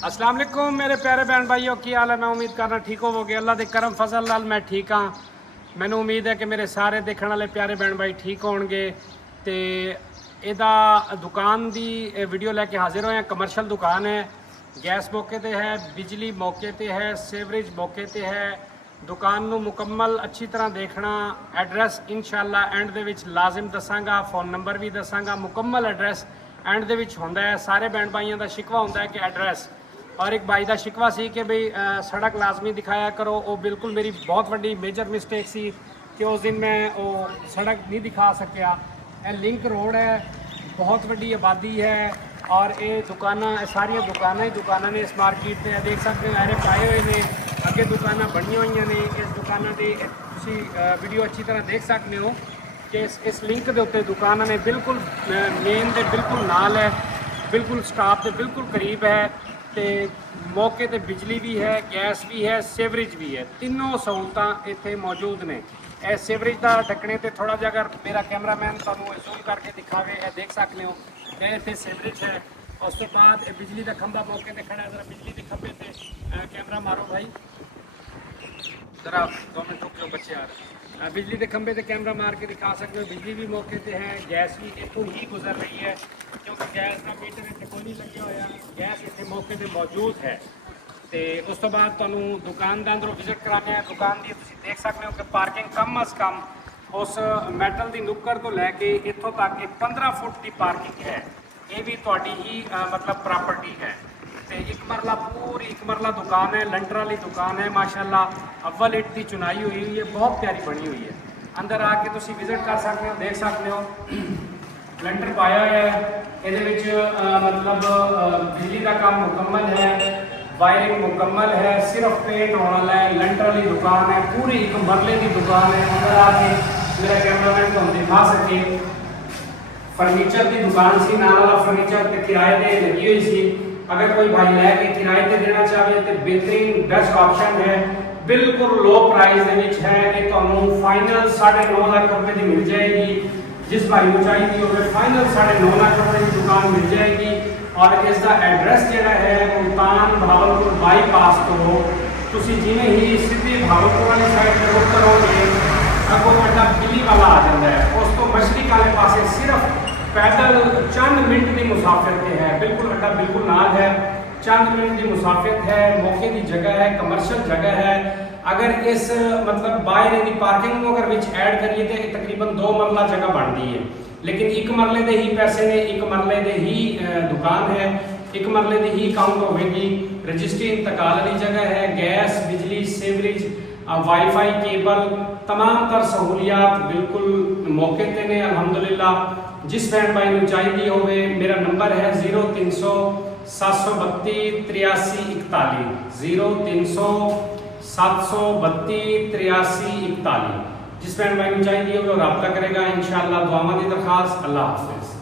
अस्सलाम वालेकुम मेरे प्यारे बहन भाइयों की हाल है। मैं उम्मीद करना ठीक होवोगे। अल्लाह दे करम फजल नाल मैं ठीक हाँ। मैनू उम्मीद है कि मेरे सारे देखने वाले प्यारे बहन भाई ठीक होणगे। तो ਇਹਦਾ दुकान की वीडियो लैके हाजिर होए। कमर्शल दुकान है, गैस मौके पर है, बिजली मौके पर है, सेवरेज मौके पर है। दुकान ਨੂੰ ਮੁਕੰਮਲ अच्छी तरह देखना। एड्रैस इंशाअल्लाह एंड ਦੇ ਵਿੱਚ ਲਾਜ਼ਮ ਦੱਸਾਂਗਾ, फ़ोन नंबर भी ਦੱਸਾਂਗਾ। मुकम्मल एड्रैस एंड ਦੇ ਵਿੱਚ ਹੁੰਦਾ है। सारे बहन भाइयों का शिकवा ਹੁੰਦਾ है कि एड्रैस, और एक भाई का शिकवा सी कि बई सड़क लाजमी दिखाया करो। वो बिल्कुल मेरी बहुत वड्डी मेजर मिसटेक सी कि उस दिन मैं वो सड़क नहीं दिखा सकिया। यह लिंक रोड है, बहुत वड्डी आबादी है और ये दुकाना सारिया दुकाना ने इस मार्केट से देख सकते हो। ऐरे पाए हुए ने अगे दुकाना बनिया हुई ने। इस दुकाना की वीडियो अच्छी तरह देख सकते हो कि इस लिंक के उत्ते दुकाना ने बिल्कुल मेन के बिल्कुल नाल है, बिल्कुल स्टाफ के बिल्कुल करीब है। तो मौके पर बिजली भी है, गैस भी है, सेवरेज भी है। तीनों सहूलत इत्थे मौजूद ने। यह सेवरेज का ढकने तो थोड़ा जहा अगर मेरा कैमरामैन तुहानूं जूम करके दिखावे, यह देख सकते हो। यह इत्थे सेवरेज है। उस तो बाद बिजली का खंभा मौके पर खड़ा है। जरा बिजली के खंभे पर कैमरा मारो भाई, जरा 2 मिनट रुक जाओ, बच्चे आ रहे। बिजली के खंभे से कैमरा मार के दिखा सकते हो। बिजली भी मौके पर है, गैस भी इतों ही गुजर रही है क्योंकि गैस का मीटर इतने कोई नहीं लगे होया। गैस इतने मौके पर मौजूद है। तो उस तो बाद तुहानूं दुकान के अंदरों विजिट कराने। दुकान की तुसीं देख सकते हो कि पार्किंग कम अज़ कम उस मैटल की नुक्कड़ तो लैके इत्थों तक 15 फुट की पार्किंग है। ये भी तुहाडी ही मतलब प्रॉपर्टी है। तो एक मरला पूरी एक मरला दुकान है, लंटर वाली दुकान है। माशाल्लाह अव्वल इट की चुनाई हुई है, बहुत प्यारी बनी हुई है। अंदर आके तुसीं विजिट कर सकते हो, देख सकते हो। लंटर पाया है, ये मतलब बिजली का काम मुकम्मल है, वायरिंग मुकम्मल है, सिर्फ पेंट होने वाला है। लंटर वाली दुकान है, पूरी एक मरले की दुकान है। अंदर आके मेरा कैमरामैन तुहानूं दिखा सके। फर्नीचर की दुकान सी, नाल वाला फर्नीचर ते किराए पर लगी हुई सी। अगर कोई भाई लैके किराए पर देना चाहे तो बेहतरीन बेस्ट ऑप्शन है, बिल्कुल लो प्राइस के विच है। कि तुहानूं फाइनल 9.5 लाख रुपए की मिल जाएगी। जिस भाई को चाहिए होवे फाइनल 9.5 लाख रुपए की दुकान मिल जाएगी। और इसका एड्रैस जोड़ा है मुल्तान भावलपुर बाईपास तो तुसीं जिवें ही सीधी भावलपुर वाली साइड पर रुक करोगे, अगों अड्डा बिल्ली वाला आ जाता है। उस तो मशरिक वाले पासे सिर्फ पैदल चंद मिनट की मुसाफिर है। बिल्कुल अड्डा बिल्कुल नाल है, चंद मिनट की मुसाफिर है। मौके की जगह है, कमर्शियल जगह है। अगर इस मतलब बाहर की पार्किंग को अगर विच ऐड करिए तो तकरीबन 2 मरला जगह बनती है। लेकिन एक मरले के ही पैसे ने, एक मरले के ही दुकान है, एक मरले की ही काउंट होगी। रजिस्ट्री इंतकाल वाली जगह है। गैस, बिजली, सेवरेज, वाईफाई, केबल, तमाम तर सहूलियात बिल्कुल मौके पर ने अल्हम्दुलिल्लाह। जिस बहन भाई को चाहिए होवे मेरा नंबर है 0300 732 83 41, 0300 732 83 41। जिस बहन भाई को चाहिए वो रब्ता करेगा इंशाअल्लाह। दुआओं की दरखास्त। अल्लाह हाफिज़।